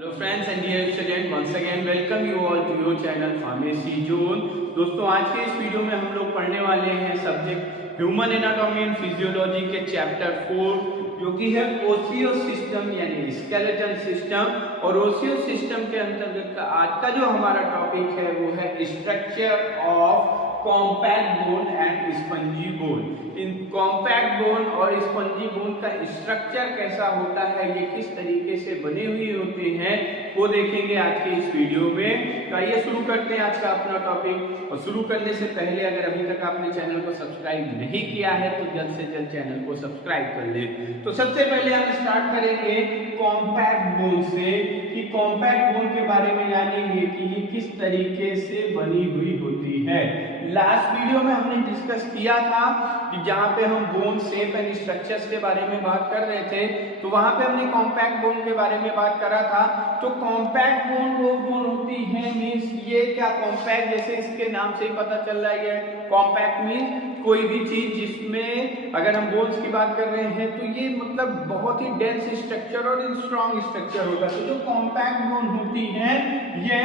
Hello friends and dear student, once again welcome you all to your channel pharmacy zone. दोस्तों, आज के इस video में हम लोग पढ़ने वाले हैं subject human anatomy and physiology के चैप्टर 4, जो कि है ओसियो सिस्टम यानी स्केलेटन सिस्टम। और ओसियो सिस्टम के अंतर्गत का आज का जो हमारा टॉपिक है वो है structure of compact bone and spongy bone. In compact bone और स्पंजी बोन का स्ट्रक्चर कैसा होता है, ये किस तरीके से बने हुए होते हैं, वो देखेंगे आज के इस वीडियो में। तो आइए शुरू करते हैं आज का अपना टॉपिक। और शुरू करने से पहले अगर अभी तक आपने चैनल को सब्सक्राइब नहीं किया है तो जल्द से जल्द चैनल को सब्सक्राइब कर ले। तो सबसे पहले हम स्टार्ट करेंगे कॉम्पैक्ट बोन से, कि कॉम्पैक्ट बोन के बारे में जानेंगे कि ये किस तरीके से बनी हुई होती है। लास्ट वीडियो में हमने डिस्कस किया था कि जहाँ पे हम बोन शेप एंड स्ट्रक्चर्स के बारे में बात कर रहे थे, तो वहां पे हमने कॉम्पैक्ट बोन के बारे में बात करा था। तो कॉम्पैक्ट बोन वो बोन होती है, मींस ये क्या कॉम्पैक्ट, जैसे इसके नाम से ही पता चल रहा है, कॉम्पैक्ट मींस कोई भी चीज जिसमें अगर हम बोन्स की बात कर रहे हैं तो ये मतलब बहुत ही डेंस स्ट्रक्चर और स्ट्रॉन्ग स्ट्रक्चर होगा। तो जो कॉम्पैक्ट बोन होती है ये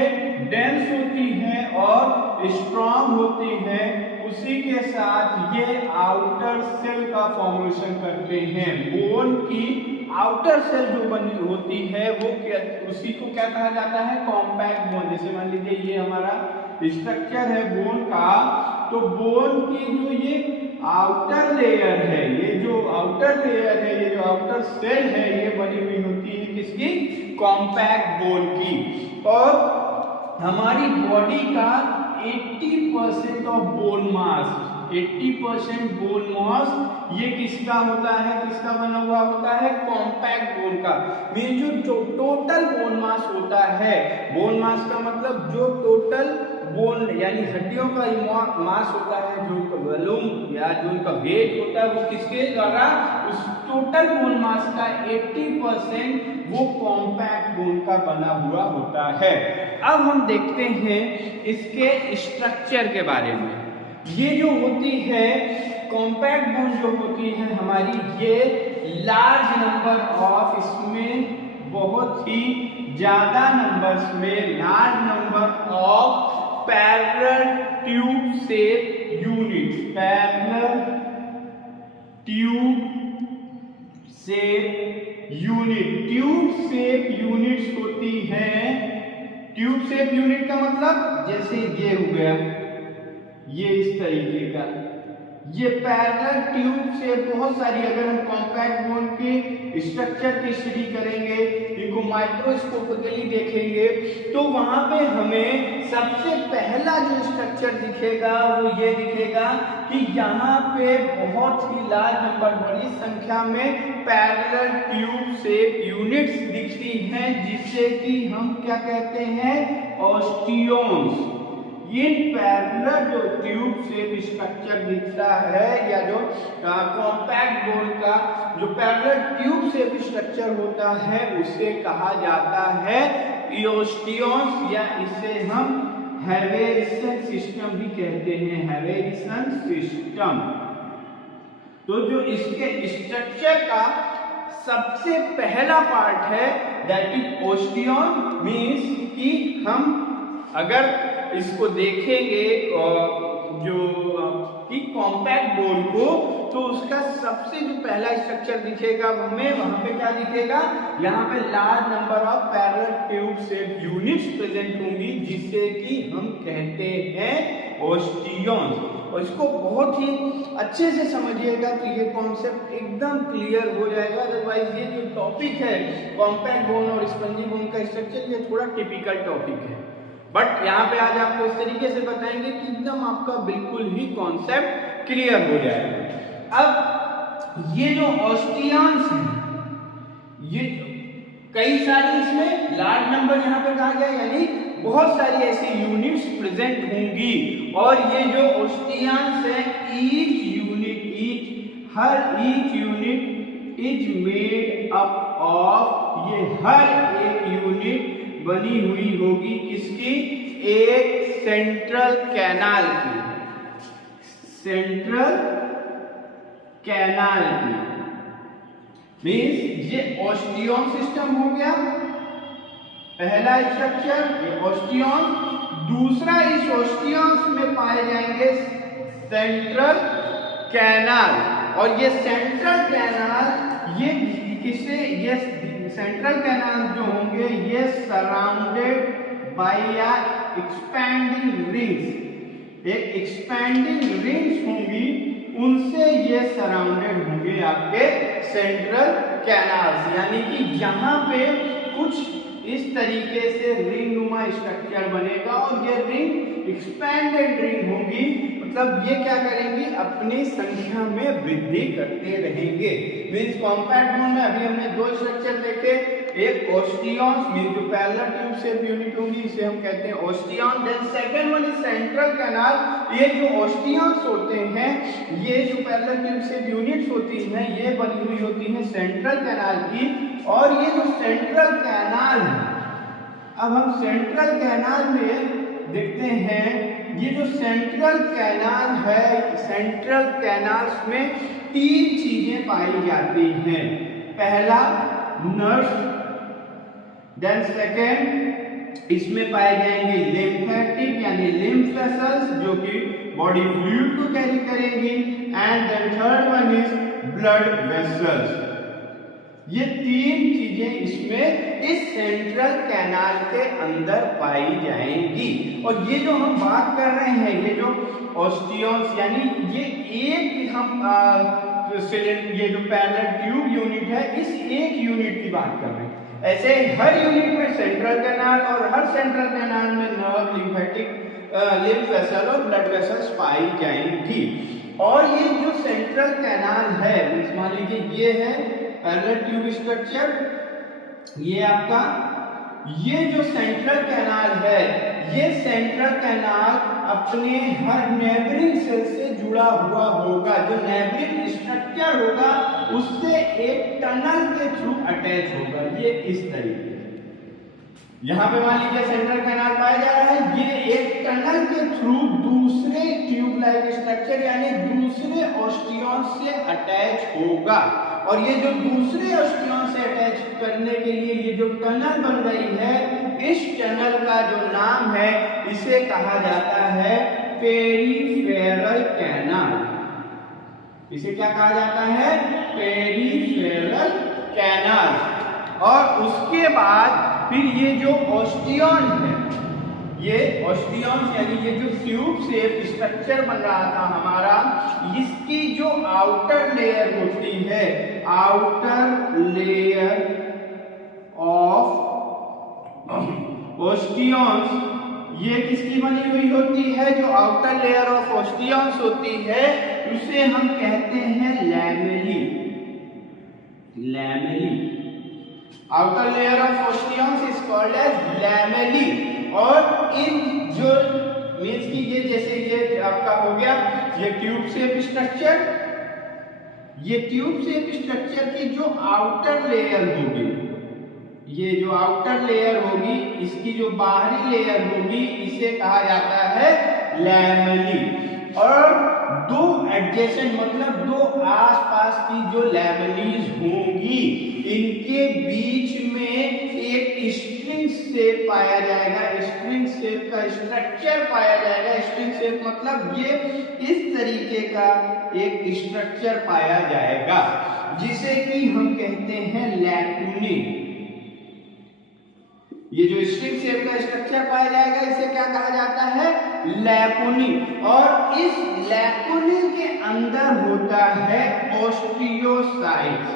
डेंस होती है और स्ट्रॉन्ग होती है, उसी के साथ ये आउटर सेल का फॉर्मेशन करते हैं। बोन की आउटर सेल जो बनी होती है वो उसी को क्या कहा जाता है, कॉम्पैक्ट बोन। जैसे मान लीजिए ये हमारा स्ट्रक्चर है बोन का, तो बोन की जो ये आउटर लेयर है, ये जो आउटर लेयर है, ये जो आउटर सेल है, ये बनी हुई होती है किसकी, कॉम्पैक्ट बोन की। और हमारी बॉडी का 80% of bone mass, 80% bone mass ये किसका होता है, किसका बना हुआ होता है, कॉम्पैक्ट बोन का। मीन जो टोटल बोन मास होता है, बोन मास का मतलब जो टोटल बोन यानी हड्डियों का मास होता है, जो उनका वॉल्यूम या जो उनका वेट होता है, वो किसके द्वारा, उस टोटल बोन मास का 80% वो कॉम्पैक्ट बोन का बना हुआ होता है। अब हम देखते हैं इसके स्ट्रक्चर के बारे में। ये जो होती है कॉम्पैक्ट बोन जो होती है हमारी, ये लार्ज नंबर ऑफ, इसमें बहुत ही ज्यादा नंबर्स में large number of parallel tube shape units, parallel tube shape unit, tube shape units होती है। ट्यूब शेप यूनिट का मतलब जैसे ये हो गया, ये इस तरीके का, ये पैरेलल ट्यूब से बहुत सारी, अगर हम कॉम्पैक्ट बोन के स्ट्रक्चर की स्टडी करेंगे, इनको माइक्रोस्कोपिकली देखेंगे, तो वहां पे हमें सबसे पहला जो स्ट्रक्चर दिखेगा वो ये दिखेगा कि यहाँ पे बहुत ही लार्ज नंबर, बड़ी संख्या में पैरेलल ट्यूब शेप यूनिट्स दिखती हैं, जिससे कि हम क्या कहते हैं, ऑस्टियोन्स। ये पैरेलल जो ट्यूब शेप स्ट्रक्चर दिखता है, या जो कॉम्पैक्ट बोन का जो पैरेलल ट्यूब शेप स्ट्रक्चर होता है, उसे कहा जाता है ऑस्टियोन्स, या इसे हम हैवेरिसन सिस्टम भी कहते हैं, हैवेरिसन सिस्टम। तो जो इसके स्ट्रक्चर का सबसे पहला पार्ट है दैट इज ऑस्टियोन, मींस कि हम अगर इसको देखेंगे जो कि कॉम्पैक्ट बोन को, तो उसका सबसे जो पहला स्ट्रक्चर दिखेगा हमें, वहां पे क्या दिखेगा, यहाँ पे large number of parallel tube shape units present होंगी, जिसे कि हम कहते हैं ऑस्टियोन्स। और इसको बहुत ही अच्छे से समझिएगा तो ये कॉन्सेप्ट एकदम क्लियर हो जाएगा। अदरवाइज ये जो टॉपिक है कॉम्पैक्ट बोन और स्पंजी बोन का स्ट्रक्चर, ये थोड़ा टिपिकल टॉपिक है, बट यहाँ पे आज आपको इस तरीके से बताएंगे कि एकदम आपका बिल्कुल ही कॉन्सेप्ट क्लियर हो जाएगा। अब ये जो ऑस्टियंस हैं, ये कई सारी इसमें लार्ज नंबर यहाँ पे कहा गया, यानी बहुत सारी ऐसी यूनिट्स प्रेजेंट होंगी। और ये जो ऑस्टियंस है, each unit is made up of, ये हर एक यूनिट बनी हुई होगी किसकी, एक सेंट्रल कैनाल की, सेंट्रल कैनाल की। मींस ये ऑस्टियोन सिस्टम हो गया, पहला स्ट्रक्चर ओस्टियन, दूसरा इस ओस्टियंस में पाए जाएंगे सेंट्रल कैनाल। और ये सेंट्रल कैनाल ये किसे, ये सेंट्रल कैनाल जो होंगे ये सराउंडेड बाय एक्सपैंडिंग रिंग्स, एक एक्सपैंडिंग रिंग्स होंगी, उनसे ये सराउंडेड होंगे आपके सेंट्रल कैनाल्स। यानी कि यहाँ पे कुछ इस तरीके से रिंग नुमा स्ट्रक्चर बनेगा और ये रिंग एक्सपैंडेड रिंग होगी, मतलब ये क्या करेंगी, अपनी संख्या में वृद्धि करते रहेंगे। मींस कॉम्पैक्ट बोन में अभी हमने दो स्ट्रक्चर देखे, एक ओस्टियन मींस जो पैरेलल ट्यूब से यूनिट होगी इसे हम कहते हैं osteon. Then second one is central canal. ये जो ओस्टियंस होते हैं, ये जो पैरेलल ट्यूब से यूनिट्स होती हैं, ये बनी हुई होती हैं सेंट्रल कैनाल की। और ये जो सेंट्रल कैनाल है, अब हम सेंट्रल कैनाल में देखते हैं, ये जो सेंट्रल कैनाल है, सेंट्रल कैनाल्स में तीन चीजें पाई जाती हैं। पहला नर्व्स, देन सेकेंड इसमें पाए जाएंगे लिम्फेटिक यानी लिम्फ वेसल्स जो कि बॉडी फ्लूइड को कैरी करेंगी, and then third one is blood vessels. ये तीन चीजें इसमें इस सेंट्रल कैनाल के अंदर पाई जाएंगी। और ये जो हम बात कर रहे हैं, ये जो ओस्टियंस यानी ये एक हम ये जो पैरेलल ट्यूब यूनिट है, इस एक यूनिट की बात कर रहे हैं। ऐसे हर यूनिट में सेंट्रल कैनाल और हर सेंट्रल कैनाल में नर्व, लिम्फेटिक, लिम्फ वेसल और ब्लड वेसल्स पाई जाएंगी। और ये जो सेंट्रल कैनाल है, मान लीजिए ये है पैरेलल ट्यूब स्ट्रक्चर, ये आपका ये जो सेंट्रल कैनाल है, ये सेंट्रल कैनाल अपने हर नेबरिंग सेल से जुड़ा हुआ होगा। जो नेबरिंग स्ट्रक्चर होगा उससे एक टनल के थ्रू अटैच होगा, ये इस तरीके। यहाँ पे मान लीजिए सेंट्रल कैनाल पाया जा रहा है, ये एक टनल के थ्रू दूसरे ट्यूब लाइक स्ट्रक्चर यानी दूसरे ओस्टियन से अटैच होगा। और ये जो दूसरे ओस्टियन से अटैच करने के लिए ये जो टनल बन रही है, इस टनल का जो नाम है इसे कहा जाता है पेरिफेरल कैनाल। इसे क्या कहा जाता है, पेरिफेरल कैनाल। और उसके बाद फिर ये जो ओस्टियन है, ये ओस्टियन यानी ये जो ट्यूब शेप स्ट्रक्चर बन रहा था हमारा, इसकी जो आउटर लेयर होती है, आउटर लेयर ऑफ ओस्टियंस, ये किसकी बनी हुई होती है, जो आउटर लेयर ऑफ ओस्टियंस होती है उसे हम कहते हैं lamellae. Lamellae, outer layer of osteons is called as lamellae. और इन जो मींस की ये जैसे ये आपका हो गया ये ट्यूब शेप स्ट्रक्चर, ये ट्यूब शेप स्ट्रक्चर की जो आउटर लेयर होगी, ये जो आउटर लेयर होगी, इसकी जो बाहरी लेयर होगी इसे कहा जाता है लैमेली। और दो एडजेसेंट मतलब दो आसपास की जो लैमेलीज होंगी, इनके बीच में एक स्ट्रिंग शेप पाया जाएगा, स्ट्रिंग शेप का स्ट्रक्चर पाया जाएगा। स्ट्रिंग शेप मतलब ये इस तरीके का एक स्ट्रक्चर पाया जाएगा जिसे कि हम कहते हैं लैकुनी। ये जो स्ट्रिंग शेप का स्ट्रक्चर पाया जाएगा इसे क्या कहा जाता है, लैकुनी। और इस लैकुनी के अंदर होता है osteocytes.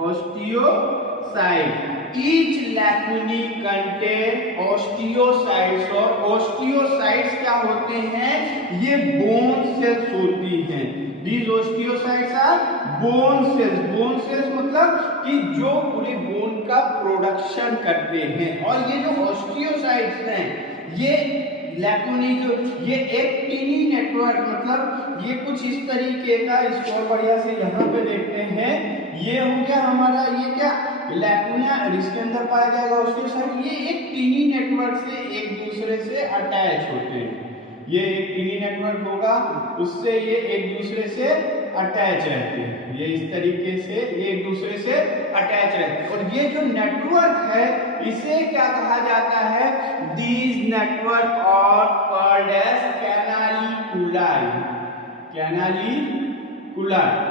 Osteocyte, each lacunae contain osteocytes। और ओस्टियोसाइट्स क्या होते हैं, ये बोन सेल्स होती हैं। These osteocytes are bone cells। Bone cells मतलब कि जो पूरे बोन का प्रोडक्शन करते हैं। और ये जो ओस्टियोसाइट्स हैं, ये लैकुनी जो ये एक टिनी नेटवर्क मतलब ये कुछ इस तरीके का, इसको और बढ़िया से यहाँ पे देखते हैं, ये हो गया हमारा ये क्या लैकुना, इसके अंदर पाया जाएगा ओस्टियोसाइट। ये एक टिनी नेटवर्क से एक दूसरे से अटैच होते हैं। ये एक टिनी नेटवर्क होगा, उससे ये एक दूसरे से अटैच रहते हैं। ये इस तरीके से ये एक दूसरे से अटैच रहते हैं। और ये जो नेटवर्क है इसे क्या कहा जाता है? These network are called as canaliculi. Canaliculi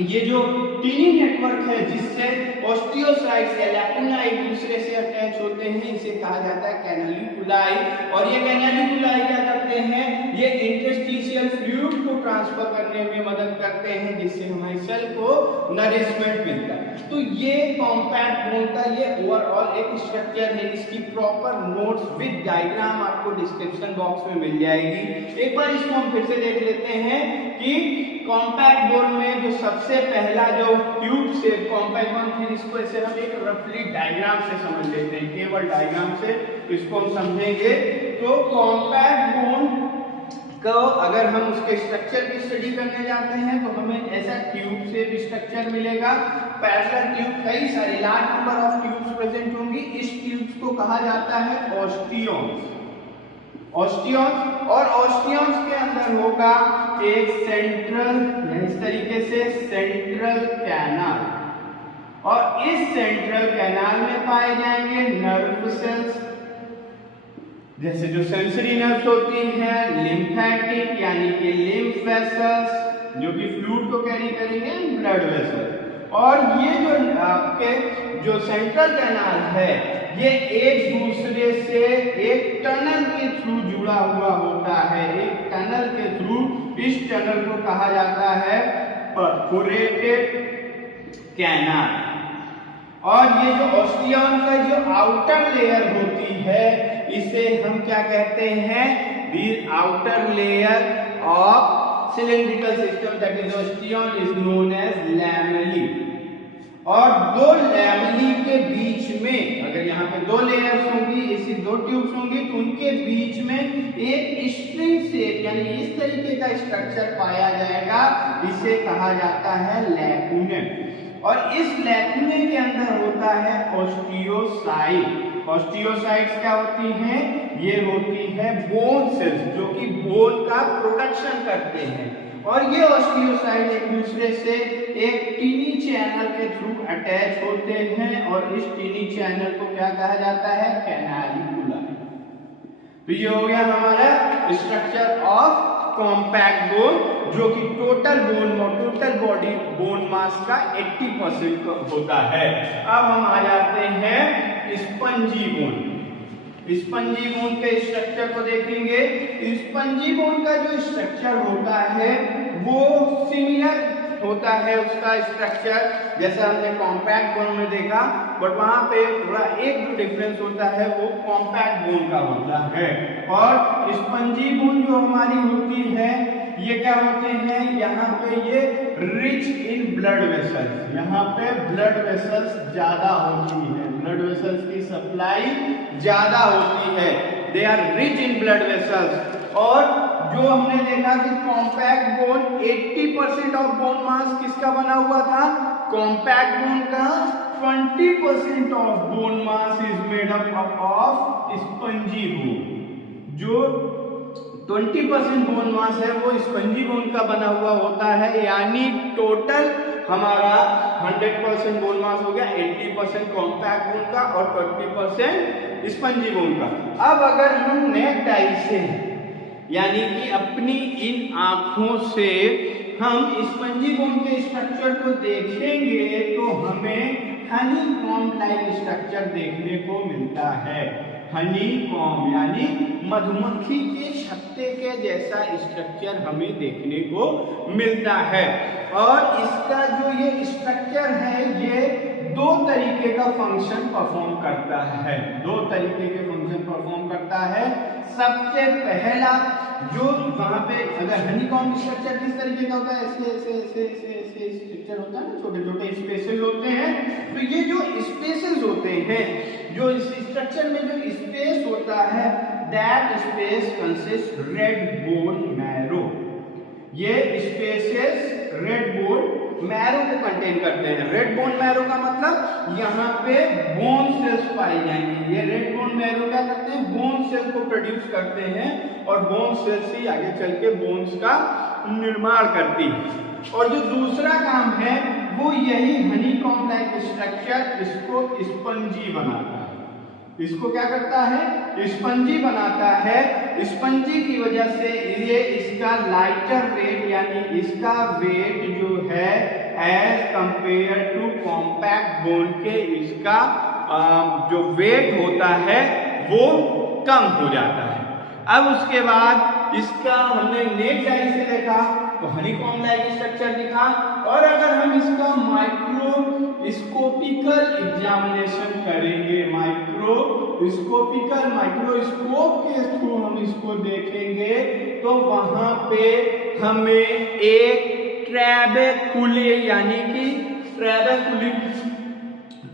ये जो टीनी नेटवर्क है जिससे ऑस्टियोसाइट्स या लैकुना एक दूसरे से अटैच होते हैं, इसे कहा जाता है कैनालिकुलाई। और ये कैनालिकुलाई क्या करते हैं? ये इंटरस्टिशियल फ्लूइड को ट्रांसफर करने में मदद करते हैं, जिससे हमारे सेल को नरिशमेंट मिलता है। तो ये कॉम्पैक्ट बोन का ये ओवरऑल एक स्ट्रक्चर है। इसकी प्रॉपर नोट्स विद डायग्राम आपको डिस्क्रिप्शन बॉक्स में मिल जाएगी। एक बार इसको हम फिर से देख लेते हैं कि कॉम्पैक्ट बोन में जो सबसे पहला जो ट्यूब से कॉम्पैक्ट बोन, फिर इसको ऐसे हम एक रफली डायग्राम से समझ लेते हैं, केवल डायग्राम से इसको हम समझेंगे। तो कॉम्पैक्ट बोन को अगर हम उसके स्ट्रक्चर की स्टडी करने जाते हैं तो हमें ऐसा ट्यूब से भी स्ट्रक्चर मिलेगा। पैरेलल ट्यूब, कई सारे large number of tubes present होंगी। इस ट्यूब्स को कहा जाता है ऑस्टियॉन्स। ऑस्टियॉन्स और ऑस्टियॉन्स के अंदर होगा एक सेंट्रल, इस तरीके से सेंट्रल कैनाल, और इस सेंट्रल कैनाल में पाए जाएंगे नर्व सेल्स, जैसे जो सेंसरी नर्व्स होती हैं, लिम्फेटिक यानी कि लिम्फ वेसल्स जो कि फ्लूइड को कैरी करेंगे, ब्लड वेसल। और ये जो आपके जो सेंट्रल कैनाल है ये एक दूसरे से एक टनल के थ्रू जुड़ा हुआ होता है। एक टनल के थ्रू, इस टनल को कहा जाता है परफोरेटेड कैनाल। और ये जो ऑस्टियन का जो आउटर लेयर होती है इसे हम क्या कहते हैं? The outer layer of cylindrical system that is osteon is known as lamellae. और दो लैमेली के बीच में, अगर यहाँ पे दो लेयर्स होंगी, ऐसी दो ट्यूब्स होंगी, तो उनके बीच में एक स्ट्रिंग से यानी इस तरीके का स्ट्रक्चर पाया जाएगा। इसे कहा जाता है लैकुने। और इस लैकुने के अंदर होता है ऑस्टियोसाइट। ऑस्टियोसाइट्स क्या होती हैं? ये होती है बोन सेल्स जो कि बोन का प्रोडक्शन करते हैं। और ये ऑस्टियोसाइट एक दूसरे से एक टीनी चैनल के थ्रू अटैच होते हैं, और इस टीनी चैनल को क्या कहा जाता है? कैनालिकुलाई। तो ये हो गया हमारा स्ट्रक्चर ऑफ कॉम्पैक्ट बोन, जो कि टोटल बॉडी बोन मास का 80% होता है। अब हम आ जाते हैं स्पंजी बोन। स्पंजी बोन के स्ट्रक्चर को देखेंगे। स्पंजी बोन का जो स्ट्रक्चर होता है वो सिमिलर होता है उसका स्ट्रक्चर जैसा हमने कॉम्पैक्ट बोन में देखा, बट वहां पे थोड़ा एक जो डिफरेंस होता है वो कॉम्पैक्ट बोन का होता है। और स्पंजी बोन जो हमारी होती है ये क्या होते हैं? यहाँ पे ये रिच इन ब्लड वेसल्स, यहाँ पे ब्लड वेसल्स ज्यादा होती है, ब्लड वेसल्स की सप्लाई ज्यादा होती है। They are rich in blood vessels. और जो हमने देखा कि compact bone 80% of bone mass किसका बना हुआ था? कॉम्पैक्ट बोन का। 20% of bone mass is made up of spongy bone. जो 20% बोन मास है वो स्पंजी बोन का बना हुआ होता है, यानी टोटल हमारा 100% बोन मास हो गया 80% कॉम्पैक्ट बोन का और 20% स्पंजी बोन का। अब अगर हम नेक डाई से यानी कि अपनी इन आंखों से हम स्पंजी बोन के स्ट्रक्चर को देखेंगे तो हमें हनीकॉम्ब लाइक स्ट्रक्चर देखने को मिलता है। हनीकॉम्ब यानी मधुमक्खी के छत्ते के जैसा स्ट्रक्चर हमें देखने को मिलता है। और इसका जो ये स्ट्रक्चर है ये दो तरीके का फंक्शन परफॉर्म करता है। दो तरीके के फंक्शन परफॉर्म करता है। सबसे पहला जो वहां पे अगर हनीकॉम्ब स्ट्रक्चर किस तरीके का होता है, ऐसे स्ट्रक्चर होता है ना, छोटे छोटे स्पेसेस होते हैं। तो ये जो स्पेसेस होते हैं, जो इस स्ट्रक्चर में जो स्पेस होता है that space consist red bone marrow. ये स्पेसेस रेड बोन मैरो को कंटेन करते हैं। रेड बोन मैरो का मतलब यहाँ पे बोन सेल्स पाई जाएंगी। ये रेड बोन मैरो क्या करते हैं? बोन सेल को प्रोड्यूस करते हैं और बोन सेल्स ही आगे चल के बोन्स का निर्माण करती है। और जो दूसरा काम है वो यही हनीकॉम्ब लाइक स्ट्रक्चर इसको स्पंजी बनाता है। इसको क्या करता है? स्पंजी बनाता है। स्पंजी की वजह से ये इसका लाइटर वेट यानी इसका वेट जो है as compared to compact bone के इसका जो वेट होता है वो कम हो जाता है। अब उसके बाद इसका हमने नेक डाई से देखा तो हनीकॉम्ब लाइक स्ट्रक्चर दिखा, और अगर हम इसका माइक्रोस्कोपिकल एग्जामिनेशन करेंगे, माइक्रोस्कोप के थ्रू हम इसको देखेंगे तो वहां पे हमें एक ट्रैबेकुले यानी कि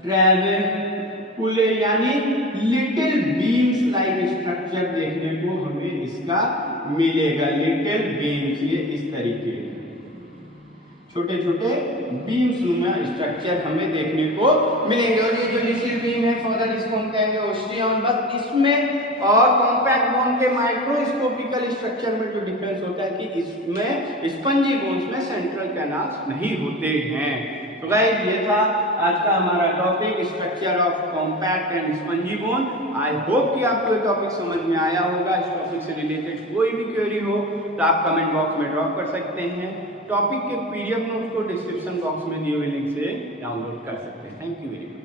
ट्रैबेकुले यानी लिटिल बीन्स लाइक स्ट्रक्चर देखने को हमें इसका मिलेगा। लिटिल बीन्स, ये इस तरीके छोटे छोटे बीम्स नुमा स्ट्रक्चर हमें देखने को मिलेंगे। और ये जो लिटिल बीम है फर्दर इसको हम कहेंगे ओस्टियन। बस इसमें और कॉम्पैक्ट बोन के माइक्रोस्कोपिकल स्ट्रक्चर में जो डिफरेंस होता है कि इसमें स्पंजी बोन्स में सेंट्रल कैनाल्स नहीं होते हैं। तो गाइस ये था आज का हमारा topic structure of compact and spongy bone. I hope कि आपको ये टॉपिक समझ में आया होगा। इस टॉपिक से रिलेटेड कोई भी क्वेरी हो तो आप कमेंट बॉक्स में ड्रॉप कर सकते हैं। टॉपिक के पीडीएफ नोट्स को डिस्क्रिप्शन बॉक्स में दिए हुए लिंक से डाउनलोड कर सकते हैं। Thank you very much.